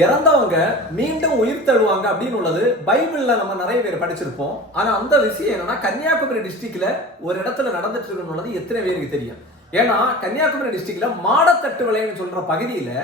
இறந்தவங்க மீண்டும் உயிர் தழுவாங்க அப்படின்னு உள்ளது பைபிளில் நம்ம நிறைய பேர் படிச்சிருப்போம். ஆனால் அந்த விஷயம் என்னன்னா கன்னியாகுமரி டிஸ்ட்ரிக்ட்ல ஒரு இடத்துல நடந்துட்டு இருக்குன்னு உள்ளது எத்தனை பேருக்கு தெரியும்? ஏன்னா கன்னியாகுமரி டிஸ்ட்ரிக்ட்ல மாடத்தட்டு விளையன்னு சொல்ற பகுதியில்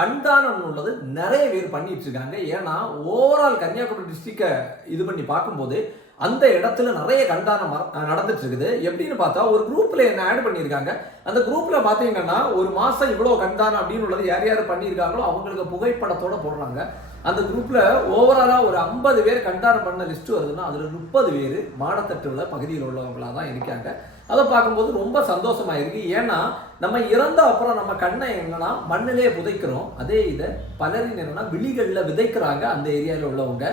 கண்தானம் உள்ளது நிறைய பேர் பண்ணிட்டு இருக்காங்க. ஏன்னா ஓவரால் கன்னியாகுமரி டிஸ்ட்ரிக்டை இது பண்ணி பார்க்கும்போது அந்த இடத்துல நிறைய கண்தானம் மர- நடந்துட்டு இருக்குது எப்படின்னு பார்த்தா ஒரு குரூப்ல என்ன ஆட் பண்ணியிருக்காங்க? அந்த குரூப்ல பார்த்தீங்கன்னா ஒரு மாசம் இவ்வளோ கண்தானம் அப்படின்னு உள்ளது யார் யார் பண்ணியிருக்காங்களோ அவங்களுக்கு புகைப்படத்தோட போடுறாங்க. அந்த குரூப்ல ஓவராலா ஒரு ஐம்பது பேர் கண்டாரம் பண்ண லிஸ்ட் வருதுன்னா அதுல முப்பது பேர் மாடத்தட்டுல பகுதியில் உள்ளவங்களா தான் இருக்காங்க. அதை பார்க்கும்போது ரொம்ப சந்தோஷமா இருக்கு. ஏன்னா நம்ம இறந்த அப்புறம் நம்ம கண்ணை என்னன்னா மண்ணிலே புதைக்கிறோம். அதே இதை பலரின் என்னன்னா விழிகளில் விதைக்கிறாங்க அந்த ஏரியாவில் உள்ளவங்க.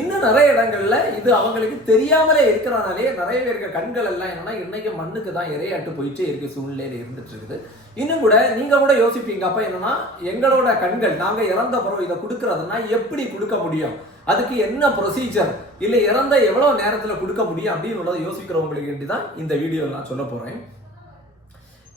இன்னும் நிறைய இடங்கள்ல இது அவங்களுக்கு தெரியாமலே இருக்கிறனாலே நிறைய பேருக்கு கண்கள் எல்லாம் என்னன்னா இன்னைக்கு மண்ணுக்கு தான் இரையாட்டு போயிட்டே இருக்க சூழ்நிலையில இருந்துட்டு இருக்குது. இன்னும் கூட நீங்க கூட யோசிப்பீங்க அப்ப என்னன்னா எங்களோட கண்கள் நாங்க இறந்த பிறகு இதை கொடுக்கறதுன்னா எப்படி கொடுக்க முடியும்? அதுக்கு என்ன ப்ரொசீஜர் இல்லை இறந்த எவ்வளவு நேரத்தில் கொடுக்க முடியும் அப்படின்னு உள்ளதை யோசிக்கிறவங்களுக்கு வேண்டி தான் இந்த வீடியோ நான் சொல்ல போறேன்.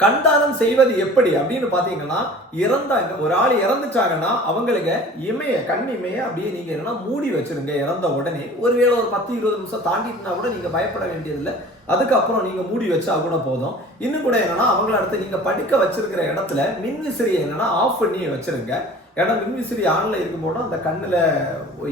கண்தானம் செய்வது எப்படி அப்படின்னு பார்த்தீங்கன்னா இறந்தாங்க ஒரு ஆள் இறந்துட்டாங்கன்னா அவங்களுக்கு இமைய கண் இமைய அப்படியே நீங்கள் என்னன்னா மூடி வச்சிருங்க இறந்த உடனே. ஒருவேளை ஒரு பத்து இருபது நிமிஷம் தாண்டிட்டுனா கூட நீங்கள் பயப்பட வேண்டியதில்லை. அதுக்கப்புறம் நீங்கள் மூடி வச்சா கூட போதும். இன்னும் கூட என்னன்னா அவங்கள அடுத்து நீங்கள் படுக்க வச்சிருக்கிற இடத்துல மின்விசிறியை என்னன்னா ஆஃப் பண்ணி வச்சிருங்க. ஏன்னா மின்விசிறி ஆனில் இருக்கும்போது அந்த கண்ணில்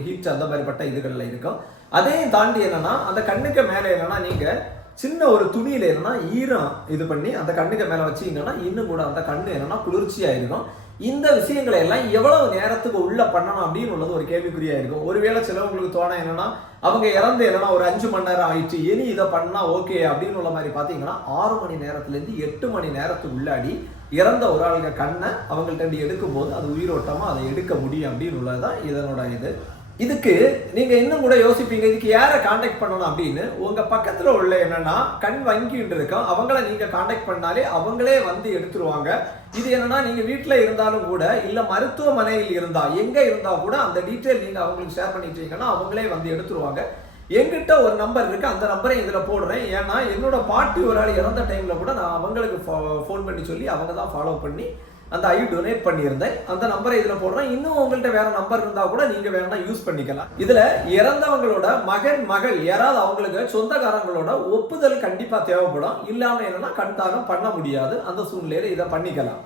ஹீட் அந்த மாதிரிப்பட்ட இதுகளில் இருக்கும். அதையும் தாண்டி என்னன்னா அந்த கண்ணுக்கு மேலே என்னன்னா நீங்கள் சின்ன ஒரு துணியில என்னன்னா ஈரம் இது பண்ணி அந்த கண்ணுக்கு மேல வச்சீங்கன்னா இன்னும் கூட அந்த கண்ணு என்னன்னா குளிர்ச்சியா இருக்கும் இந்த விஷயங்களை எல்லாம் எவ்வளவு நேரத்துக்கு உள்ள பண்ணணும் அப்படின்னு உள்ளது ஒரு கேள்விக்குறியா இருக்கும். ஒருவேளை சிலவங்களுக்கு தோணும் என்னன்னா அவங்க இறந்து என்னன்னா ஒரு அஞ்சு மணி நேரம் ஆயிடுச்சு இனி இதை பண்ணா ஓகே அப்படின்னு உள்ள மாதிரி பாத்தீங்கன்னா ஆறு மணி நேரத்துல இருந்து எட்டு மணி நேரத்துக்கு உள்ளாடி இறந்த ஒரு ஆளுங்க கண்ணை அவங்கள்ட்ட இருந்து எடுக்கும்போது அது உயிரோட்டமா அதை எடுக்க முடியும் அப்படின்னு உள்ளதுதான் இதனோட இது. இதுக்கு நீங்க இன்னும் கூட யோசிப்பீங்க இதுக்கு யாரை காண்டாக்ட் பண்ணணும் அப்படின்னு? உங்க பக்கத்துல உள்ள என்னன்னா கண் வங்கின்னு இருக்கும் அவங்கள நீங்க காண்டாக்ட் பண்ணாலே அவங்களே வந்து எடுத்துருவாங்க. இது என்னன்னா நீங்க வீட்டில் இருந்தாலும் கூட இல்ல மருத்துவமனையில் இருந்தா எங்க இருந்தா கூட அந்த டீட்டெயில் நீங்க அவங்களுக்கு ஷேர் பண்ணிட்டீங்கன்னா அவங்களே வந்து எடுத்துருவாங்க. என்கிட்ட ஒரு நம்பர் இருக்கு அந்த நம்பரை இதுல போடுறேன். ஏன்னா என்னோட பாட்டி ஒரு ஆள் இறந்த டைம்ல கூட நான் அவங்களுக்கு ஃபோன் பண்ணி சொல்லி அவங்க தான் ஃபாலோ பண்ணி அந்த ஐ டொனேட் பண்ணியிருந்தேன். அந்த நம்பரை இதில் போடுறேன். இன்னும் உங்கள்கிட்ட வேற நம்பர் இருந்தால் கூட நீங்கள் வேணா யூஸ் பண்ணிக்கலாம். இதில் இறந்தவங்களோட மகன் மகள் யாராவது அவங்களுக்கு சொந்தக்காரங்களோட ஒப்புதல் கண்டிப்பாக தேவைப்படும். இல்லாமல் என்னன்னா கண்தானம் பண்ண முடியாது. அந்த சூழ்நிலையில் இதை பண்ணிக்கலாம்.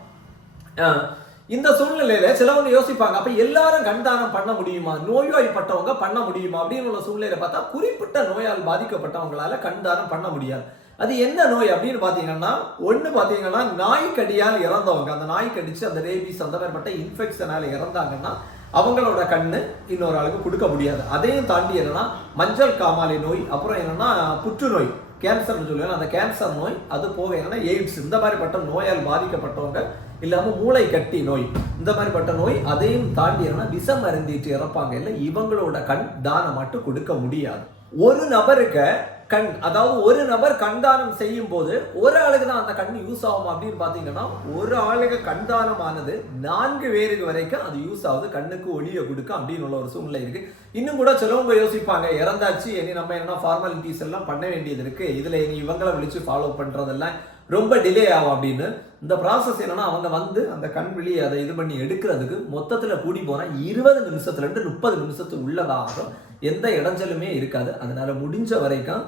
இந்த சூழ்நிலையில சிலவங்க யோசிப்பாங்க அப்ப எல்லாரும் கண்தானம் பண்ண முடியுமா? நோய்வாய்ப்பட்டவங்க பண்ண முடியுமா? அப்படின்னு உள்ள சூழ்நிலையில பார்த்தா குறிப்பிட்ட நோயால் பாதிக்கப்பட்டவங்களால கண்தானம் பண்ண முடியாது. அது என்ன நோய் அப்படின்னு பார்த்தீங்கன்னா ஒன்று பார்த்தீங்கன்னா நாய் கடியால் இறந்தவங்க. அந்த நாய் கடிச்சு அந்த ரேபிஸ் அந்த மாதிரிப்பட்ட இன்ஃபெக்ஷனால் இறந்தாங்கன்னா அவங்களோட கண்ணு இன்னொரு ஆளுக்கு கொடுக்க முடியாது. அதையும் தாண்டி என்னன்னா மஞ்சள் காமாலை நோய் அப்புறம் என்னன்னா புற்றுநோய் கேன்சர்னு சொல்லுவாங்க. அந்த கேன்சர் நோய் அது போக என்னன்னா எய்ட்ஸ் இந்த மாதிரிப்பட்ட நோயால் பாதிக்கப்பட்டவங்க இல்லாமல் மூளை கட்டி நோய் இந்த மாதிரிப்பட்ட நோய் அதையும் தாண்டி என்னன்னா விஷம் அருந்திட்டு இறப்பாங்க. இல்லை இவங்களோட கண் தானம் மட்டும் கொடுக்க முடியாது. ஒரு நபருக்கு கண் அதாவது ஒரு நபர் கண்தானம் செய்யும் போது ஒரு ஆளுக்கு தான் அந்த கண் யூஸ் ஆகும் அப்படின்னு பார்த்தீங்கன்னா ஒரு ஆளுக்கு கண்தானம் ஆனது நான்கு பேருக்கு வரைக்கும் அது யூஸ் ஆகுது. கண்ணுக்கு ஒளியை கொடுக்க அப்படின்னு உள்ள ஒரு சூழ்நிலை இருக்கு. இன்னும் கூட சிலவங்க யோசிப்பாங்க இறந்தாச்சு இனி நம்ம என்ன ஃபார்மாலிட்டிஸ் எல்லாம் பண்ண வேண்டியது இருக்கு. இதுல இனி இவங்களை விழிச்சு ஃபாலோ பண்றதெல்லாம் ரொம்ப டிலே ஆகும் அப்படின்னு. இந்த ப்ராசஸ் என்னன்னா அவங்க வந்து அந்த கண் விழியை அதை இது பண்ணி எடுக்கிறதுக்கு மொத்தத்தில் கூடி போனால் இருபது நிமிஷத்துலேருந்து முப்பது நிமிஷத்துக்கு உள்ளதாகும் எந்த இடைஞ்சலுமே இருக்காது. அதனால முடிஞ்ச வரைக்கும்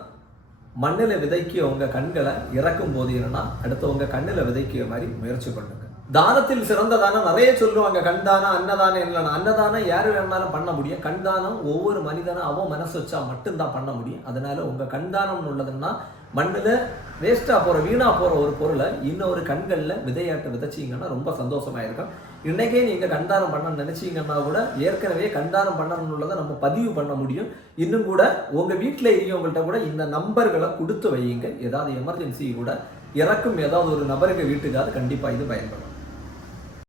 மண்ணில் விதைக்கி உங்கள் கண்களை இறக்கும் போது என்னன்னா அடுத்தவங்க கண்ணில் விதைக்கிற மாதிரி முயற்சி பண்ணுங்க. தானத்தில் சிறந்த தானம் நிறைய சொல்லுவாங்க. கண்தானம் அன்னதானம் இல்லைன்னா அன்னதானம் யார் வேணாலும் பண்ண முடியும். கண்தானம் ஒவ்வொரு மனிதனும் அவன் மனசு வச்சா மட்டும்தான் பண்ண முடியும். அதனால உங்க கண்தானம்னு உள்ளதுன்னா மண்ணில் வேஸ்ட்டாக போகிற வீணாக போகிற ஒரு பொருளை இன்னொரு கண்களில் விதையாட்டு விதைச்சீங்கன்னா ரொம்ப சந்தோஷமாக இருக்கும். இன்றைக்கே நீங்கள் கண்தானம் பண்ண நினச்சிங்கன்னா கூட ஏற்கனவே கண்தானம் பண்ணணும்னு உள்ளதை நம்ம பதிவு பண்ண முடியும். இன்னும் கூட உங்கள் வீட்டில் இருக்கவங்கள்ட்ட கூட இந்த நம்பர்களை கொடுத்து வையுங்க ஏதாவது எமர்ஜென்சி கூட இறக்கும் ஏதாவது ஒரு நபருக்கு வீட்டுக்காவது கண்டிப்பாக இது பயன்படும்.